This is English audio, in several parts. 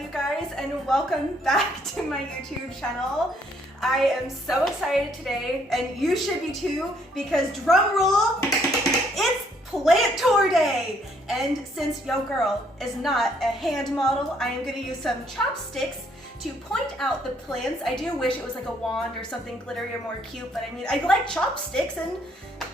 you guys, and welcome back to my YouTube channel. I am so excited today, and you should be too, because drum roll, it's plant tour day. And since yo girl is not a hand model, I am going to use some chopsticks to point out the plants. I do wish it was like a wand or something glittery or more cute, but I mean, I like chopsticks and,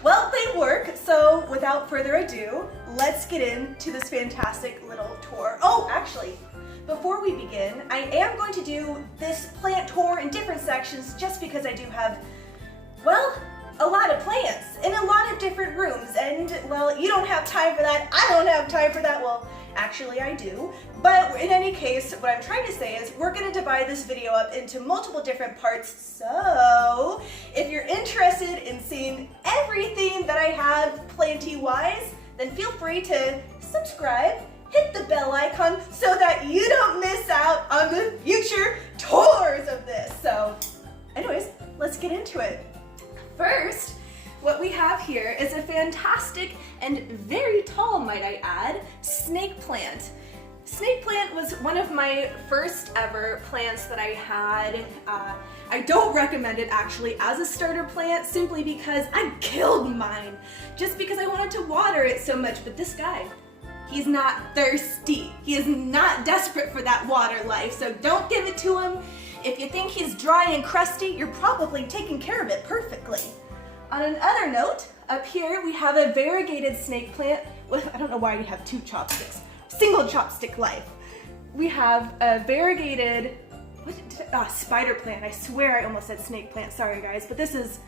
well, they work. So without further ado, let's get into this fantastic little tour. Oh, actually, before we begin, I am going to do this plant tour in different sections just because I do have, well, a lot of plants in a lot of different rooms, and well, you don't have time for that, I don't have time for that, well, actually I do, but in any case, what I'm trying to say is we're going to divide this video up into multiple different parts, so if you're interested in seeing everything that I have planty-wise, then feel free to subscribe, hit the bell icon so that you don't miss out on the future tours of this. So anyways, let's get into it. First, what we have here is a fantastic and very tall, might I add, snake plant. Snake plant was one of my first ever plants that I had. I don't recommend it actually as a starter plant simply because I killed mine just because I wanted to water it so much, but this guy, he's not thirsty. He is not desperate for that water life, so don't give it to him. If you think he's dry and crusty, you're probably taking care of it perfectly. On another note, up here we have a variegated snake plant with, I don't know why you have two chopsticks, single chopstick life. We have a variegated, spider plant. I swear I almost said snake plant, sorry guys, but this is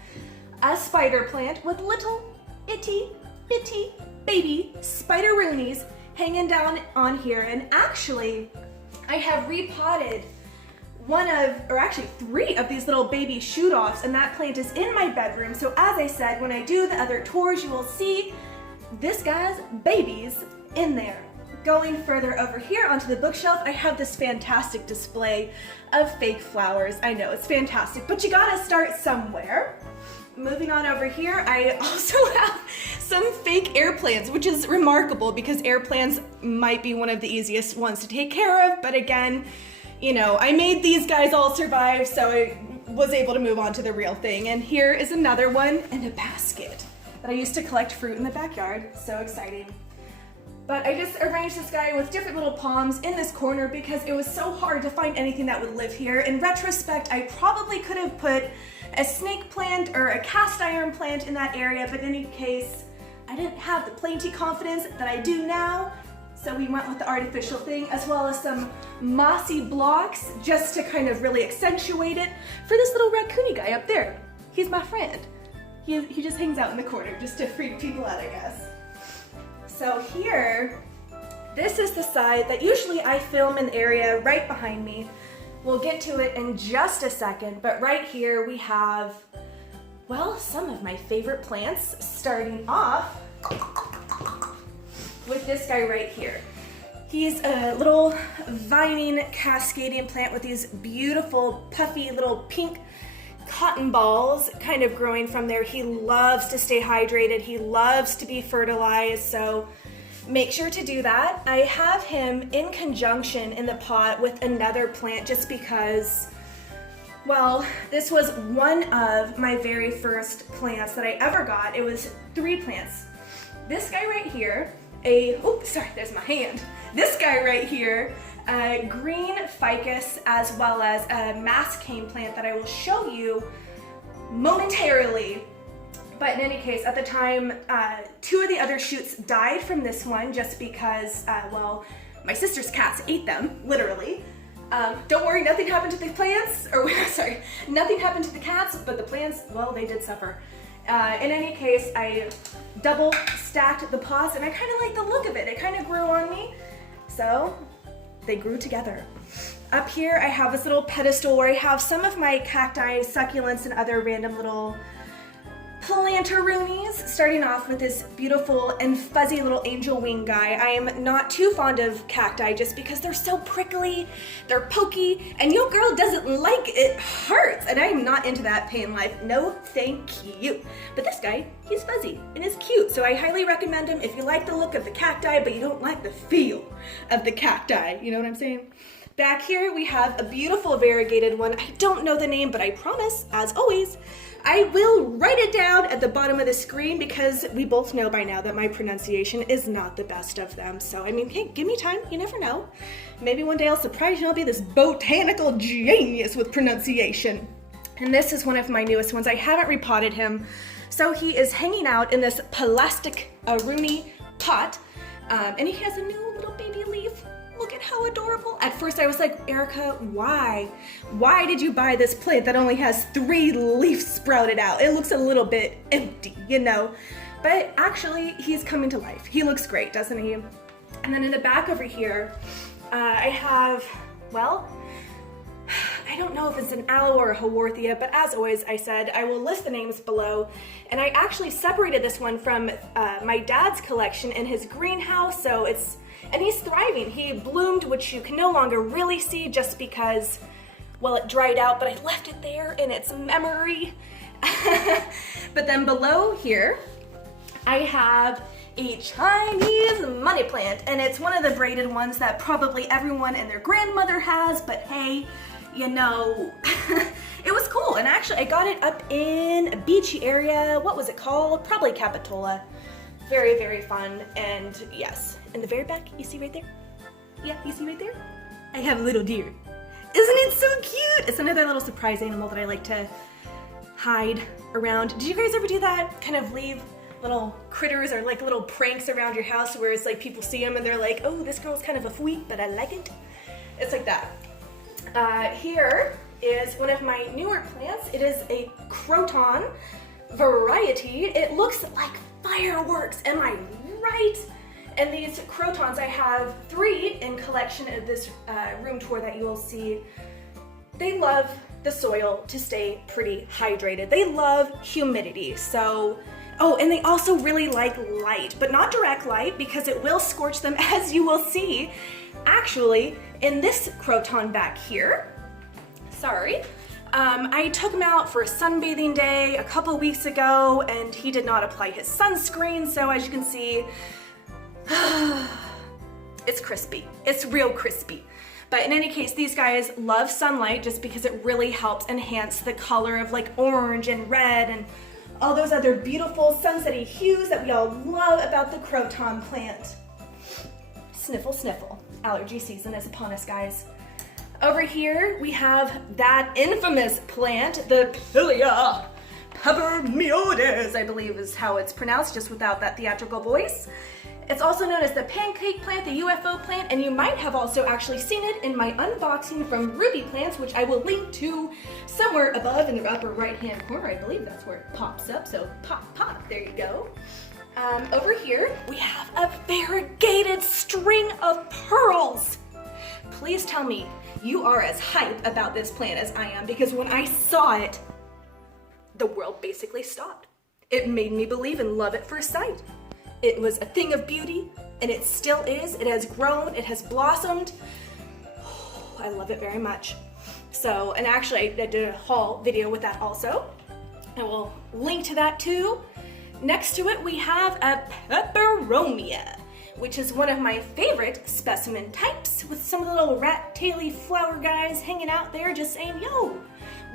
a spider plant with little itty bitty baby spider-roonies hanging down on here, and actually I have repotted three of these little baby shoot-offs, and that plant is in my bedroom. So as I said, when I do the other tours, you will see this guy's babies in there. Going further over here onto the bookshelf, I have this fantastic display of fake flowers. I know, it's fantastic, but you gotta start somewhere. Moving on over here, I also have some fake air plants, which is remarkable because air plants might be one of the easiest ones to take care of, but again, you know, I made these guys all survive, so I was able to move on to the real thing. And here is another one in a basket that I used to collect fruit in the backyard. So exciting. But I just arranged this guy with different little palms in this corner because it was so hard to find anything that would live here. In retrospect, I probably could have put a snake plant or a cast iron plant in that area, but in any case, I didn't have the planty confidence that I do now. So we went with the artificial thing, as well as some mossy blocks just to kind of really accentuate it for this little raccoony guy up there. He's my friend. He just hangs out in the corner just to freak people out, I guess. So here, this is the side that usually I film an area right behind me. We'll get to it in just a second, but right here we have, well, some of my favorite plants, starting off with this guy right here. He's a little vining cascading plant with these beautiful puffy little pink cotton balls kind of growing from there. He loves to stay hydrated. He loves to be fertilized, so make sure to do that. I have him in conjunction in the pot with another plant just because, well, this was one of my very first plants that I ever got. It was 3 plants. This guy right here, there's my hand. This guy right here, a green ficus, as well as a mass cane plant that I will show you momentarily. But in any case, at the time, 2 of the other shoots died from this one just because, well, my sister's cats ate them, literally. Don't worry, nothing happened to the plants, nothing happened to the cats, but the plants, well, they did suffer. In any case, I double stacked the pots and I kind of like the look of it. It kind of grew on me, so they grew together. Up here I have this little pedestal where I have some of my cacti, succulents, and other random little plantaroonies, starting off with this beautiful and fuzzy little angel wing guy. I am not too fond of cacti just because they're so prickly, they're pokey, and your girl doesn't like it hurts, and I am not into that pain life. No thank you. But this guy, he's fuzzy and is cute, so I highly recommend him if you like the look of the cacti but you don't like the feel of the cacti, you know what I'm saying? Back here we have a beautiful variegated one. I don't know the name, but I promise, as always, I will write it down at the bottom of the screen because we both know by now that my pronunciation is not the best of them. So, I mean, hey, give me time, you never know. Maybe one day I'll surprise you and I'll be this botanical genius with pronunciation. And this is one of my newest ones. I haven't repotted him. So he is hanging out in this plastic roomy pot, and he has a new little baby leaf. Look at how adorable. At first I was like, Erica, why? Why did you buy this plant that only has 3 leaves sprouted out? It looks a little bit empty, you know? But actually, he's coming to life. He looks great, doesn't he? And then in the back over here, I have, well, I don't know if it's an aloe or a haworthia, but as always, I said I will list the names below. And I actually separated this one from my dad's collection in his greenhouse, so it's, and he's thriving. He bloomed, which you can no longer really see just because, well, it dried out, but I left it there in its memory. But then below here, I have a Chinese money plant, and it's one of the braided ones that probably everyone and their grandmother has, but hey, you know, it was cool. And actually I got it up in a beachy area. What was it called? Probably Capitola. Very, very fun. And yes, in the very back, you see right there? Yeah, you see right there? I have a little deer. Isn't it so cute? It's another little surprise animal that I like to hide around. Did you guys ever do that? Kind of leave little critters or like little pranks around your house where it's like people see them and they're like, oh, this girl's kind of a freak, but I like it. It's like that. Here is one of my newer plants. It is a Croton variety. It looks like fireworks, am I right? And these Crotons, I have 3 in collection at this room tour that you will see. They love the soil to stay pretty hydrated. They love humidity, so, oh, and they also really like light, but not direct light because it will scorch them, as you will see. Actually, in this Croton back here, sorry, I took him out for a sunbathing day a couple weeks ago, and he did not apply his sunscreen, so as you can see, it's crispy. It's real crispy. But in any case, these guys love sunlight just because it really helps enhance the color of like orange and red and all those other beautiful sunsetty hues that we all love about the Croton plant. Sniffle, sniffle. Allergy season is upon us, guys. Over here, we have that infamous plant, the Pilea Peperomioides, I believe is how it's pronounced, just without that theatrical voice. It's also known as the pancake plant, the UFO plant, and you might have also actually seen it in my unboxing from Ruby Plants, which I will link to somewhere above in the upper right-hand corner. I believe that's where it pops up, so pop, pop, there you go. Over here, we have a variegated string of pearls. Please tell me you are as hype about this plant as I am, because when I saw it, the world basically stopped. It made me believe and love at first sight. It was a thing of beauty, and it still is. It has grown, it has blossomed. Oh, I love it very much. So, and actually I did a haul video with that also. I will link to that too. Next to it, we have a Peperomia, which is one of my favorite specimen types, with some of the little rat-taily flower guys hanging out there just saying, yo,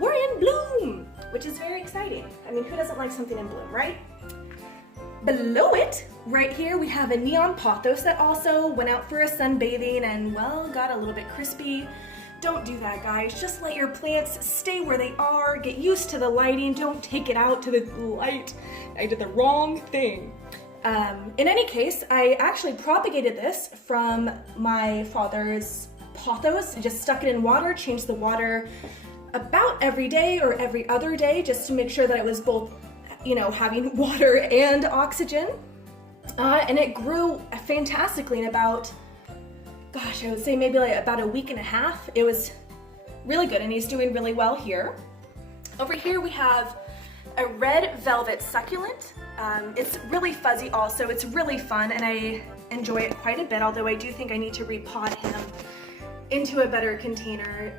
we're in bloom, which is very exciting. I mean, who doesn't like something in bloom, right? Below it, right here, we have a neon pothos that also went out for a sunbathing and, well, got a little bit crispy. Don't do that, guys. Just let your plants stay where they are. Get used to the lighting. Don't take it out to the light. I did the wrong thing. In any case, I actually propagated this from my father's pothos. Just stuck it in water, changed the water about every day or every other day just to make sure that it was both, you know, having water and oxygen. And it grew fantastically in about, gosh, I would say maybe like about a week and a half. It was really good, and he's doing really well here. Over here we have a red velvet succulent. It's really fuzzy also. It's really fun, and I enjoy it quite a bit, although I do think I need to repot him into a better container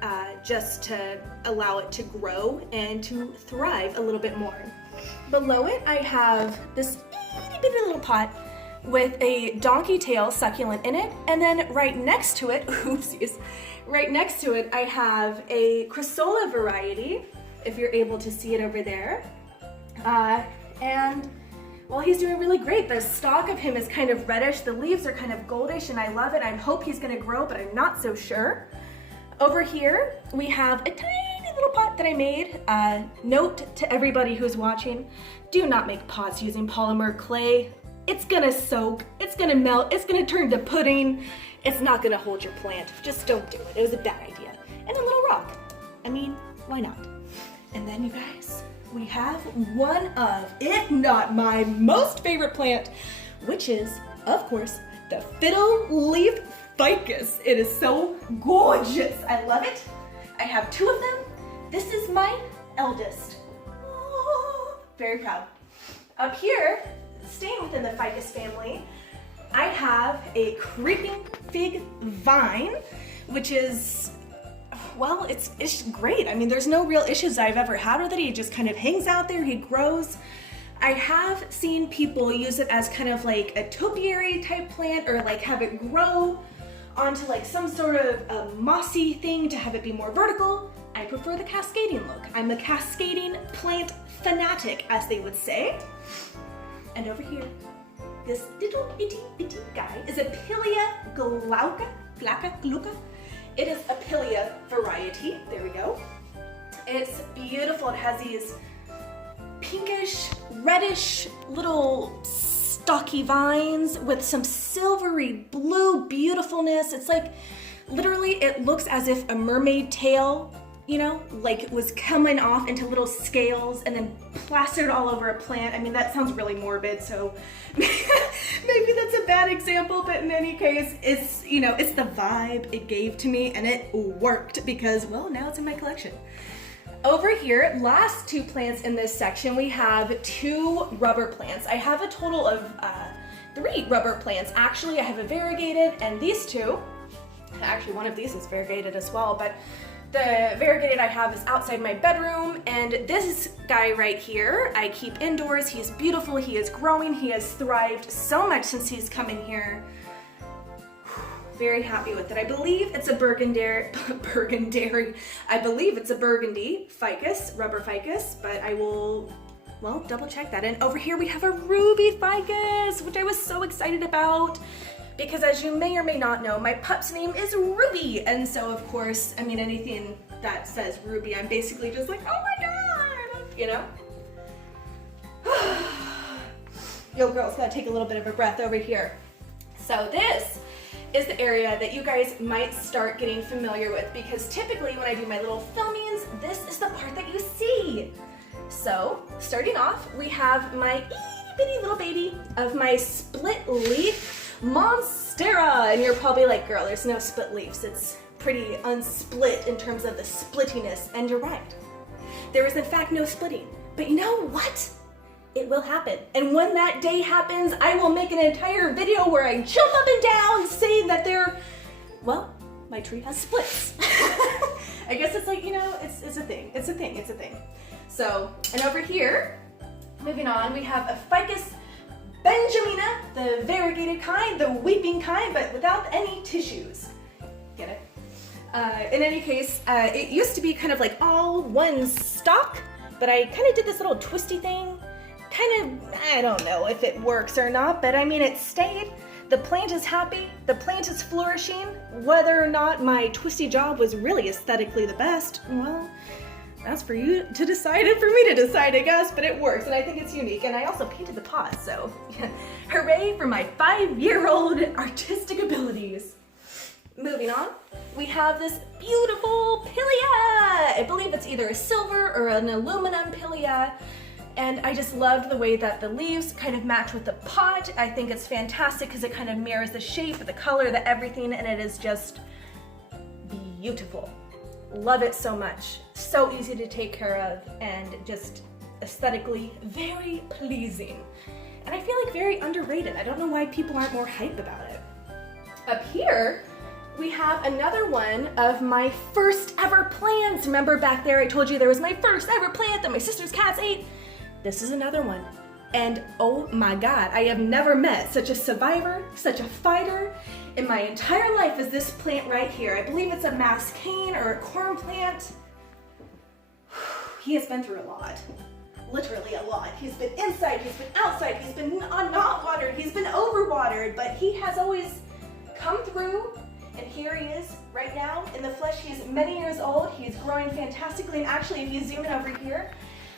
just to allow it to grow and to thrive a little bit more. Below it, I have this itty bitty little pot with a donkey tail succulent in it, and then right next to it, oopsies, right next to it I have a Crassula variety, if you're able to see it over there. And well, he's doing really great. The stalk of him is kind of reddish, the leaves are kind of goldish, and I love it. I hope he's gonna grow, but I'm not so sure. Over here, we have a tiny little pot that I made. Note to everybody who's watching, do not make pots using polymer clay. It's gonna soak, it's gonna melt, it's gonna turn to pudding. It's not gonna hold your plant. Just don't do it. It was a bad idea. And a little rock. I mean, why not? And then you guys, we have one of, if not my most favorite plant, which is, of course, the fiddle leaf ficus. It is so gorgeous. I love it. I have two of them. This is my eldest. Oh, very proud. Up here, staying within the ficus family, I have a creeping fig vine, which is, well, it's great. I mean, there's no real issues I've ever had with it. He just kind of hangs out there, he grows. I have seen people use it as kind of like a topiary type plant, or like have it grow onto like some sort of a mossy thing to have it be more vertical. I prefer the cascading look. I'm a cascading plant fanatic, as they would say. And over here, this little itty bitty guy is a Pilea glauca. It is a Pilea variety. There we go. It's beautiful. It has these pinkish, reddish little stocky vines with some silvery blue beautifulness. It's like, literally, it looks as if a mermaid tail, you know, like it was coming off into little scales and then plastered all over a plant. I mean, that sounds really morbid, so maybe that's a bad example, but in any case, it's, you know, it's the vibe it gave to me, and it worked because, well, now it's in my collection. Over here, last two plants in this section, we have two rubber plants. I have a total of 3 rubber plants. Actually, I have a variegated, and these two, actually one of these is variegated as well, but the variegated I have is outside my bedroom, and this guy right here, I keep indoors. He's beautiful, he is growing, he has thrived so much since he's come in here. Very happy with it. I believe it's a Burgundy, I believe it's a Burgundy ficus, rubber ficus, but I will, well, double check that. And over here we have a ruby ficus, which I was so excited about, because as you may or may not know, my pup's name is Ruby, and so of course, I mean, anything that says Ruby, I'm basically just like, oh my god, you know? Yo girls, gotta take a little bit of a breath over here. So this is the area that you guys might start getting familiar with, because typically when I do my little filmings, this is the part that you see. So, starting off, we have my itty bitty little baby of my split leaf Monstera, and you're probably like, girl, there's no split leaves. It's pretty unsplit in terms of the splittiness, and you're right. There is in fact no splitting, but you know what? It will happen. And when that day happens, I will make an entire video where I jump up and down saying that well, my tree has splits. I guess it's like, you know, it's a thing. It's a thing. So, and over here, moving on, we have a Ficus Benjamina, the variegated kind, the weeping kind, but without any tissues. Get it? In any case, it used to be kind of like all one stalk, but I kind of did this little twisty thing. I don't know if it works or not, but I mean, it stayed. The plant is happy, the plant is flourishing. Whether or not my twisty job was really aesthetically the best, well, that's for you to decide and for me to decide, I guess, but it works, and I think it's unique, and I also painted the pot, so hooray for my 5-year-old artistic abilities. Moving on, we have this beautiful Pilea. I believe it's either a silver or an aluminum Pilea, and I just loved the way that the leaves kind of match with the pot. I think it's fantastic because it kind of mirrors the shape, the color, the everything, and it is just beautiful. Love it so much. So easy to take care of and just aesthetically very pleasing. And I feel like very underrated. I don't know why people aren't more hype about it. Up here, we have another one of my first ever plants. Remember back there I told you there was my first ever plant that my sister's cats ate? This is another one. And oh my God, I have never met such a survivor, such a fighter in my entire life as this plant right here. I believe it's a mascane or a corn plant. He has been through a lot, literally a lot. He's been inside, he's been outside, he's been not watered, he's been overwatered, but he has always come through, and here he is right now in the flesh. He's many years old, he's growing fantastically, and actually if you zoom in over here,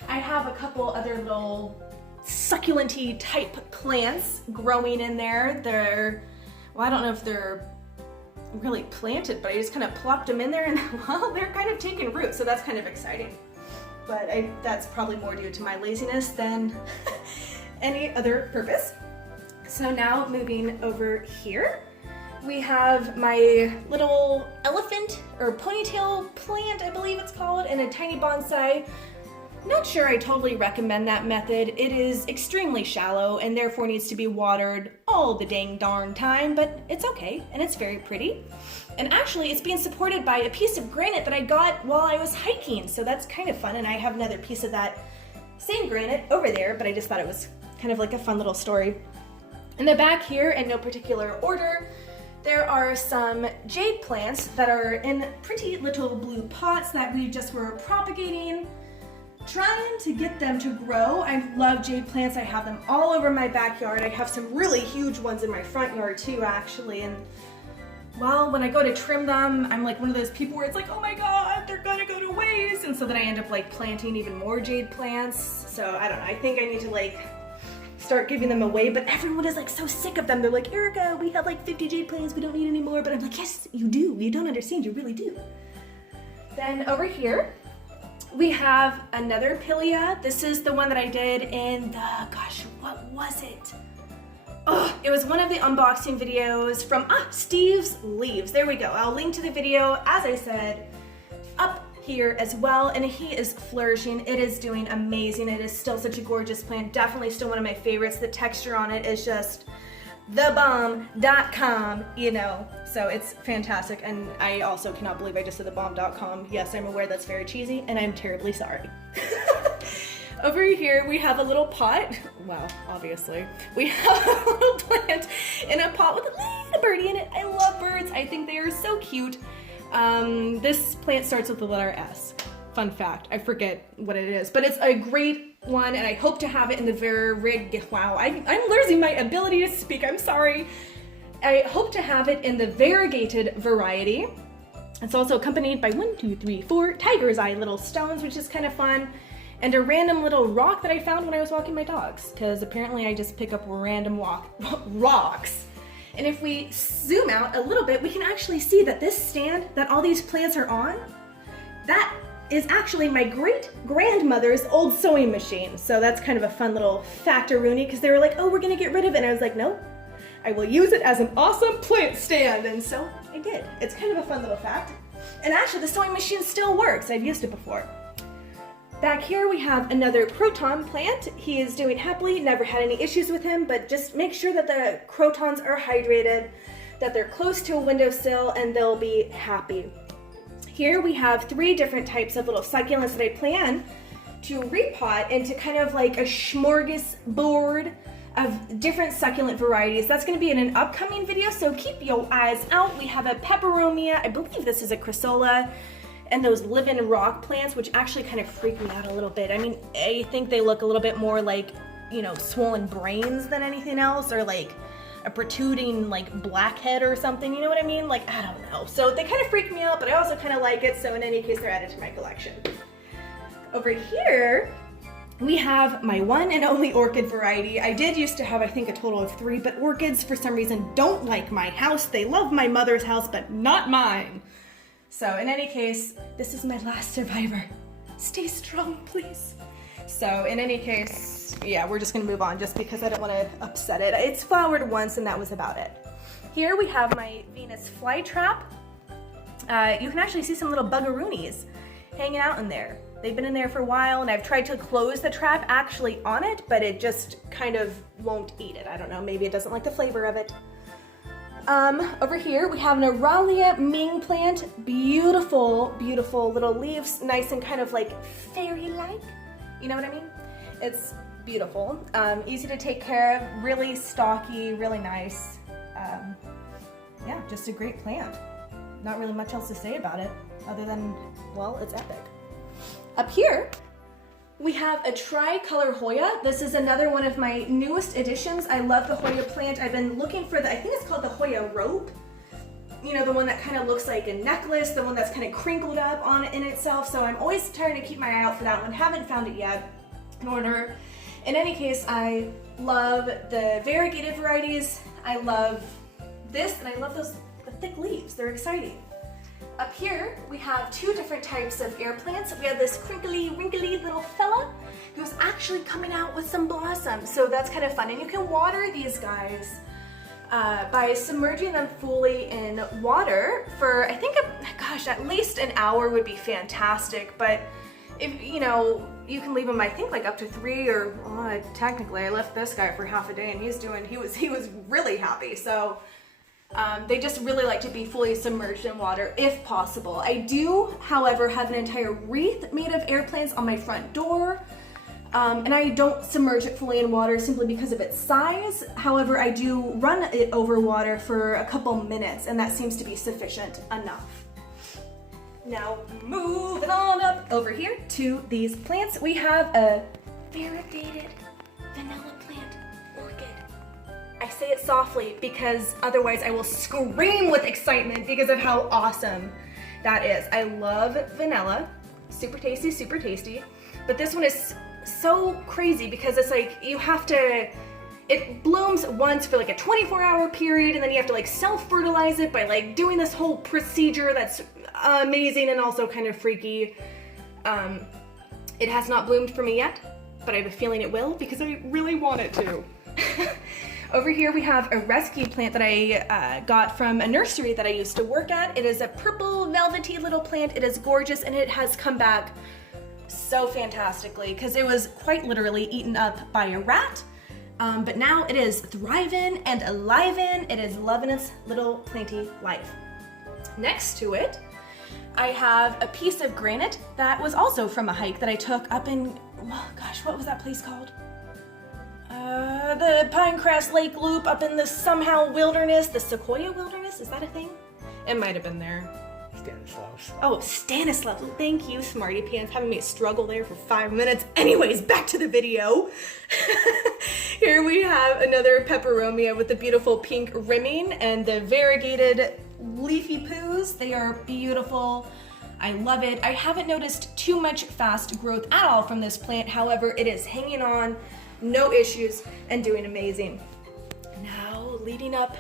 I have a couple other little succulent-y type plants growing in there. They're, well, I don't know if they're really planted, but I just kind of plopped them in there and well, they're kind of taking root, so that's kind of exciting. But that's probably more due to my laziness than any other purpose. So now moving over here, we have my little elephant or ponytail plant, I believe it's called, in a tiny bonsai. Not sure I totally recommend that method. It is extremely shallow and therefore needs to be watered all the dang darn time, but it's okay and it's very pretty. And actually it's being supported by a piece of granite that I got while I was hiking, so that's kind of fun, and I have another piece of that same granite over there, but I just thought it was kind of like a fun little story. In the back here, in no particular order, there are some jade plants that are in pretty little blue pots that we just were propagating, trying to get them to grow. I love jade plants. I have them all over my backyard. I have some really huge ones in my front yard too, actually. And well, when I go to trim them, I'm like one of those people where it's like, oh my God, they're gonna go to waste. And so then I end up like planting even more jade plants. So I don't know, I think I need to like start giving them away, but everyone is like so sick of them. They're like, Erica, we have like 50 jade plants, we don't need any more. But I'm like, yes, you do. You don't understand, you really do. Then over here, we have another Pilea. This is the one that I did in the, gosh, what was it? Oh, it was one of the unboxing videos from Steve's Leaves. There we go. I'll link to the video, as I said, up here as well, and he is flourishing. It is doing amazing. It is still such a gorgeous plant. Definitely still one of my favorites. The texture on it is just thebomb.com, you know, so it's fantastic. And I also cannot believe I just said thebomb.com. Yes, I'm aware that's very cheesy, and I'm terribly sorry. Over here, we have a little pot. Wow, obviously. We have a little plant in a pot with a little birdie in it. I love birds. I think they are so cute. This plant starts with the letter S. Fun fact, I forget what it is, but it's a great one, and I hope to have it in the wow, I'm losing my ability to speak, I'm sorry. I hope to have it in the variegated variety. It's also accompanied by 1, 2, 3, 4 tiger's eye little stones, which is kind of fun, and a random little rock that I found when I was walking my dogs, because apparently I just pick up random rocks. And if we zoom out a little bit, we can actually see that this stand that all these plants are on, that is actually my great-grandmother's old sewing machine. So that's kind of a fun little factor-rooney, because they were like, oh, we're gonna get rid of it. And I was like, no, I will use it as an awesome plant stand. And so I did. It's kind of a fun little fact. And actually the sewing machine still works. I've used it before. Back here we have another Croton plant. He is doing happily, never had any issues with him, but just make sure that the Crotons are hydrated, that they're close to a windowsill, and they'll be happy. Here we have 3 different types of little succulents that I plan to repot into kind of like a smorgasbord of different succulent varieties. That's going to be in an upcoming video, so keep your eyes out. We have a Peperomia, I believe this is a Crassula, and those live-in rock plants, which actually kind of freak me out a little bit. I mean, I think they look a little bit more like, you know, swollen brains than anything else, or like a protruding like blackhead or something, you know what I mean? Like, I don't know. So they kind of freak me out, but I also kind of like it, so in any case, they're added to my collection. Over here, we have my one and only orchid variety. I did used to have, I think, a total of 3, but orchids, for some reason, don't like my house. They love my mother's house, but not mine. So in any case, this is my last survivor. Stay strong, please. So in any case, yeah, we're just gonna move on just because I don't want to upset it. It's flowered once and that was about it. Here we have my Venus flytrap. You can actually see some little buggeroonies hanging out in there. They've been in there for a while, and I've tried to close the trap actually on it, but it just kind of won't eat it. I don't know, maybe it doesn't like the flavor of it. Over here we have an Aralia Ming plant. Beautiful, beautiful little leaves, nice and kind of like fairy-like. You know what I mean? It's beautiful. Easy to take care of, really stocky, really nice. Yeah, just a great plant. Not really much else to say about it other than, well, it's epic. Up here, we have a tricolor Hoya. This is another one of my newest additions. I love the Hoya plant. I've been looking for I think it's called the Hoya rope. You know, the one that kind of looks like a necklace, the one that's kind of crinkled up on it in itself. So I'm always trying to keep my eye out for that one. Haven't found it yet. In any case, I love the variegated varieties. I love this, and I love the thick leaves. They're exciting. Up here, we have two different types of air plants. We have this crinkly, wrinkly little fella who's actually coming out with some blossoms. So that's kind of fun. And you can water these guys by submerging them fully in water for, I think, gosh, at least an hour would be fantastic. But if, you know, you can leave them, I think, like up to 3 or, technically I left this guy for half a day and he was really happy. So they just really like to be fully submerged in water if possible. I do, however, have an entire wreath made of air plants on my front door. And I don't submerge it fully in water simply because of its size. However, I do run it over water for a couple minutes, and that seems to be sufficient enough. Now, moving on up over here to these plants, we have a variegated vanilla plant orchid. I say it softly because otherwise I will scream with excitement because of how awesome that is. I love vanilla, super tasty, super tasty. But this one is so crazy because it's like it blooms once for like a 24-hour period, and then you have to like self-fertilize it by like doing this whole procedure that's amazing and also kind of freaky. It has not bloomed for me yet, but I have a feeling it will because I really want it to. Over here we have a rescue plant that I got from a nursery that I used to work at. It is a purple velvety little plant. It is gorgeous, and it has come back so fantastically because it was quite literally eaten up by a rat. But now it is thriving and aliving. It is loving its little planty life. Next to it, I have a piece of granite that was also from a hike that I took up in, oh gosh, what was that place called? The Pinecrest Lake Loop up in the somehow wilderness, the Sequoia Wilderness, is that a thing? It might have been there. Stanislaus. Oh, Stanislaus. Thank you, Smarty Pants, having me struggle there for 5 minutes. Anyways, back to the video. Here we have another peperomia with the beautiful pink rimming and the variegated leafy poos. They are beautiful. I love it. I haven't noticed too much fast growth at all from this plant. However, it is hanging on, no issues, and doing amazing. Now, leading up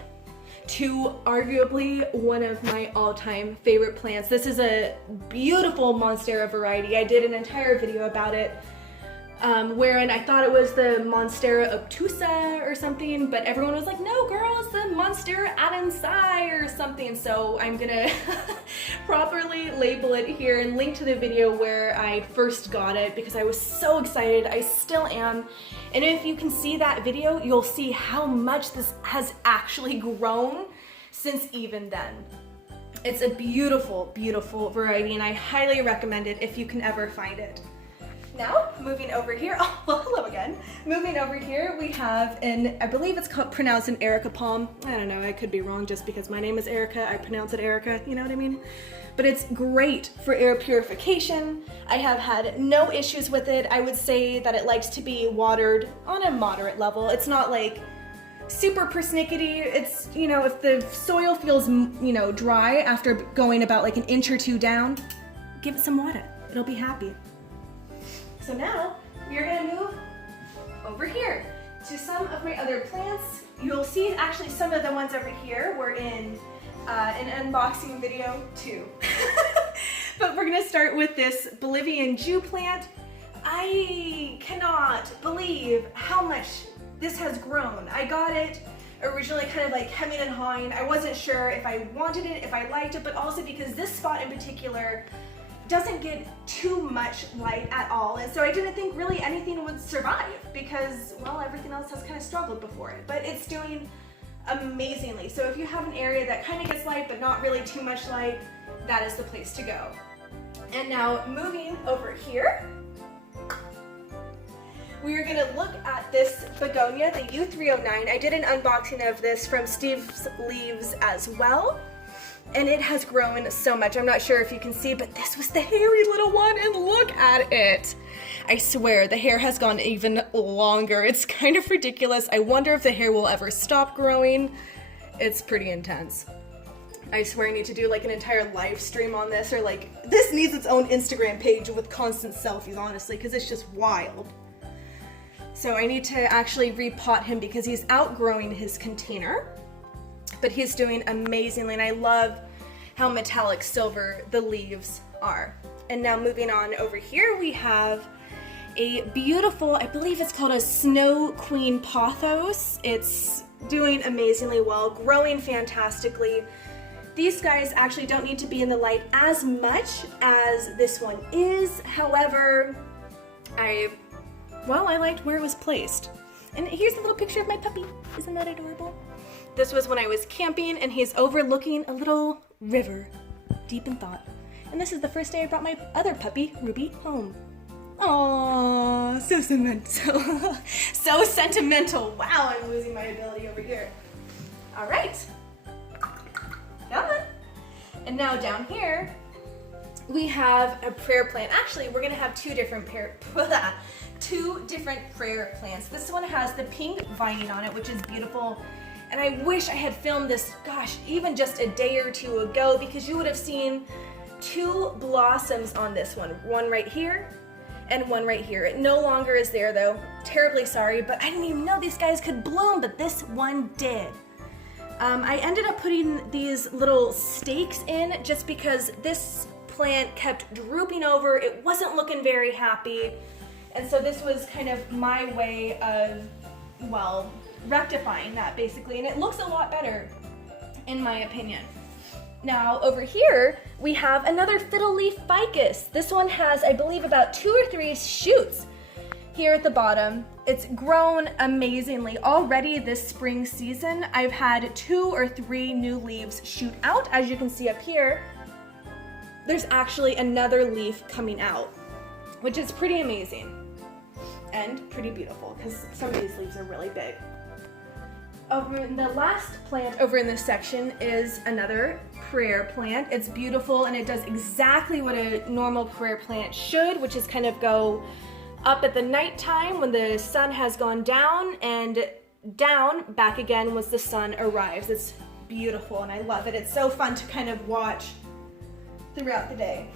to arguably one of my all-time favorite plants. This is a beautiful Monstera variety. I did an entire video about it, wherein I thought it was the Monstera obtusa or something, but everyone was like, no girl, it's the Monstera adamsi or something. So I'm gonna properly label it here and link to the video where I first got it because I was so excited. I still am. And if you can see that video, you'll see how much this has actually grown since even then. It's a beautiful, beautiful variety, and I highly recommend it if you can ever find it. Now, moving over here, oh, well, hello again. Moving over here, we have I believe it's pronounced an Areca Palm. I don't know, I could be wrong just because my name is Erica, I pronounce it Erica, you know what I mean? But it's great for air purification. I have had no issues with it. I would say that it likes to be watered on a moderate level. It's not like super persnickety. It's, you know, if the soil feels, you know, dry after going about like an inch or two down, give it some water. It'll be happy. So now we're gonna move over here to some of my other plants. You'll see actually some of the ones over here were in an unboxing video too. But we're gonna start with this Bolivian Jew plant. I cannot believe how much this has grown. I got it originally kind of like hemming and hawing. I wasn't sure if I wanted it, if I liked it, but also because this spot in particular doesn't get too much light at all. And so I didn't think really anything would survive because, well, everything else has kind of struggled before it, but it's doing amazingly. So if you have an area that kind of gets light but not really too much light, that is the place to go. And now moving over here, we are gonna look at this begonia, the U309. I did an unboxing of this from Steve's Leaves as well, and it has grown so much. I'm not sure if you can see, but this was the hairy little one, and look at it. I swear, the hair has gone even longer. It's kind of ridiculous. I wonder if the hair will ever stop growing. It's pretty intense. I swear I need to do like an entire live stream on this, or like, this needs its own Instagram page with constant selfies, honestly, because it's just wild. So I need to actually repot him because he's outgrowing his container, but he's doing amazingly, and I love how metallic silver the leaves are. And now moving on over here, we have a beautiful, I believe it's called a Snow Queen Pothos. It's doing amazingly well, growing fantastically. These guys actually don't need to be in the light as much as this one is. However, I liked where it was placed. And here's a little picture of my puppy. Isn't that adorable? This was when I was camping, and he's overlooking a little river, deep in thought. And this is the first day I brought my other puppy, Ruby, home. Aww, so sentimental. So sentimental. Wow, I'm losing my ability over here. All right. Come on. And now down here, we have a prayer plant. Actually, we're gonna have two different prayer plants. This one has the pink vining on it, which is beautiful. And I wish I had filmed this, gosh, even just a day or two ago, because you would have seen two blossoms on this one. One right here and one right here. It no longer is there though. Terribly sorry, but I didn't even know these guys could bloom, but this one did. I ended up putting these little stakes in just because this plant kept drooping over. It wasn't looking very happy. And so this was kind of my way of, well, rectifying that basically. And it looks a lot better, in my opinion. Now over here, we have another fiddle leaf ficus. This one has, I believe, about 2 or 3 shoots here at the bottom. It's grown amazingly. Already this spring season, I've had 2 or 3 new leaves shoot out. As you can see up here, there's actually another leaf coming out, which is pretty amazing and pretty beautiful because some of these leaves are really big. Over in the last plant over in this section is another prayer plant. It's beautiful, and it does exactly what a normal prayer plant should, which is kind of go up at the nighttime when the sun has gone down, and down back again once the sun arrives. It's beautiful, and I love it. It's so fun to kind of watch throughout the day.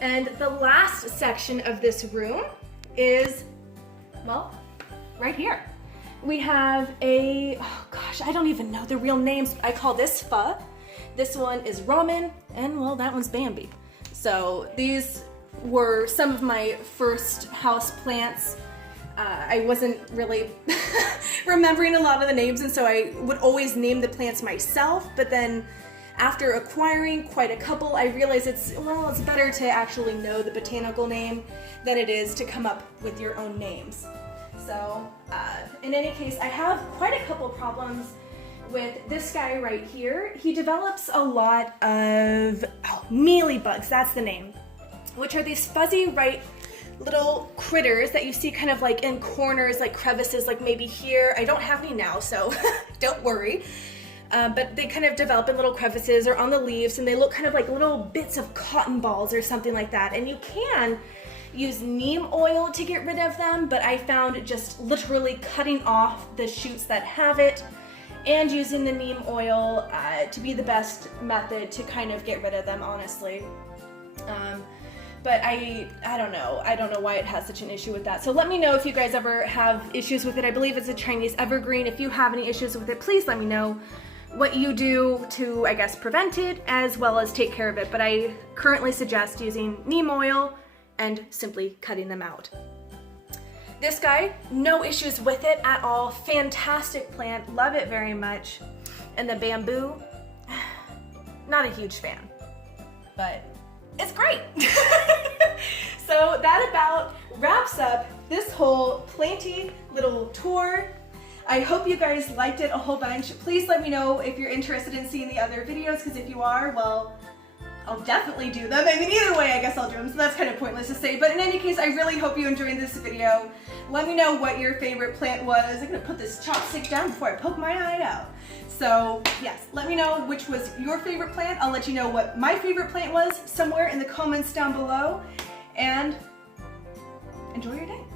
And the last section of this room is, well, right here. We have a, oh gosh, I don't even know the real names. I call this Pho. This one is Ramen, and well, that one's Bambi. So these were some of my first house plants. I wasn't really remembering a lot of the names, and so I would always name the plants myself, but then after acquiring quite a couple, I realized it's better to actually know the botanical name than it is to come up with your own names. So, in any case, I have quite a couple problems with this guy right here. He develops a lot of mealybugs, that's the name, which are these fuzzy white little critters that you see kind of like in corners, like crevices, like maybe here. I don't have any now, so don't worry. But they kind of develop in little crevices or on the leaves, and they look kind of like little bits of cotton balls or something like that. And you can use neem oil to get rid of them, but I found just literally cutting off the shoots that have it and using the neem oil to be the best method to kind of get rid of them, honestly. But I don't know. I don't know why it has such an issue with that. So let me know if you guys ever have issues with it. I believe it's a Chinese evergreen. If you have any issues with it, please let me know what you do to, I guess, prevent it as well as take care of it. But I currently suggest using neem oil and simply cutting them out. This guy, no issues with it at all. Fantastic plant, love it very much. And the bamboo, not a huge fan, but it's great. So that about wraps up this whole planty little tour. I hope you guys liked it a whole bunch. Please let me know if you're interested in seeing the other videos, because if you are, well, I'll definitely do them. I mean, either way, I guess I'll do them, so that's kind of pointless to say. But in any case, I really hope you enjoyed this video. Let me know what your favorite plant was. I'm gonna put this chopstick down before I poke my eye out. So yes, let me know which was your favorite plant. I'll let you know what my favorite plant was somewhere in the comments down below. And enjoy your day.